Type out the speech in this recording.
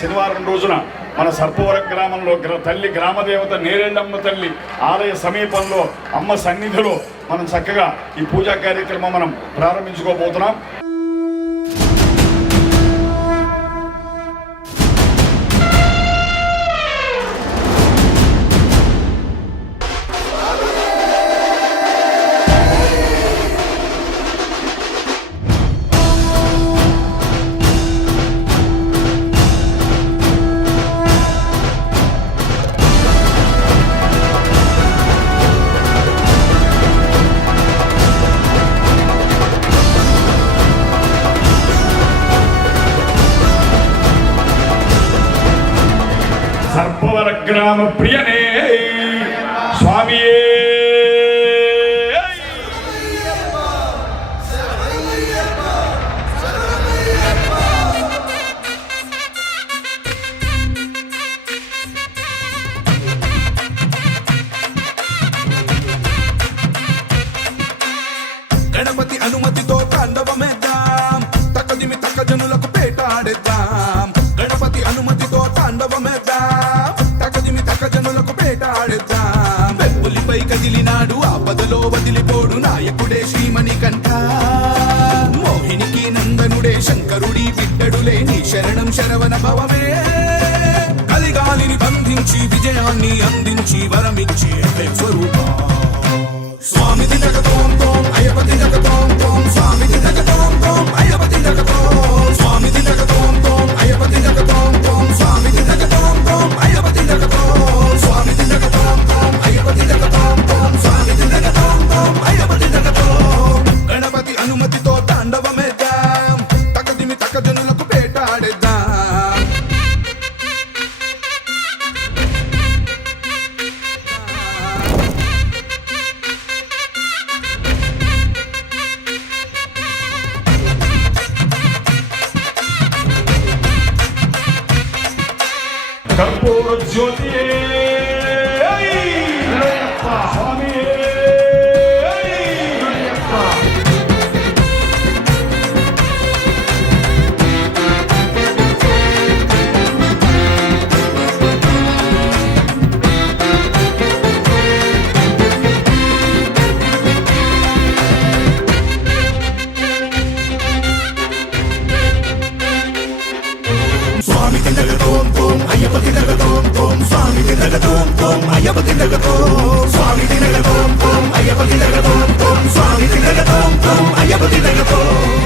శనివారం రోజున మన సర్పవరం గ్రామంలో తల్లి గ్రామదేవత నేరేళ్ళమ్మ తల్లి ఆలయ సమీపంలో అమ్మ సన్నిధిలో మనం చక్కగా ఈ పూజా కార్యక్రమం మనం ప్రారంభించుకోబోతున్నాం. సర్పవర గ్రామ ప్రియనే స్వామియే గణపతి అనుమతితో తాండవమేద్దాం, తక్కదిమి తక్క జనులకు పేటాడేద్దాం. గణపతి అనుమతితో తాండవమేద్దాం, తక్కదిమి తక్క జనులకు పేటాడేద్దాం. వెప్పులిపై కదిలినాడు ఆపదలో వదిలిపోడు నాయకుడే శ్రీమణికంఠ. మోహినికి నందనుడే శంకరుడి బిడ్డడులే నీ శరణం శరవణ భవమే. కలిగాలిని బంధించి విజయాన్ని అందించి వరమిచ్చి స్వరూపా. స్వామి దినగతోం తోం అయ్యపతి జగతోం తోం, స్వామి దినగతోం తోం అయ్యపతి జగతోం, స్వామి దినగతోం తోం అయ్యపతి జగతోం తోం, స్వామి దినగతోం తోం అయ్యపతి జగతోం, స్వామి దినగతోం తోం అయ్యపతి జగతోం తోం, స్వామి దినగతోం తోం అయ్యపతి జగతోం. గణపతి అనుమతితో తాండవమేద్దాం, తక్కదిమి తక్క జనులకు పేటాడేద్దాం. కర్పూర జ్యోతి స్వామి స్వామి దినగతోం తోం అయ్యపతి జగతోం తోం, స్వామి దినగతోం తోం అయ్యపతి జగతోం, స్వామి దినగతోం తోం అయ్యపతి జగతోం తోం, స్వామి దినగతోం తోం అయ్యపతి జగతోం.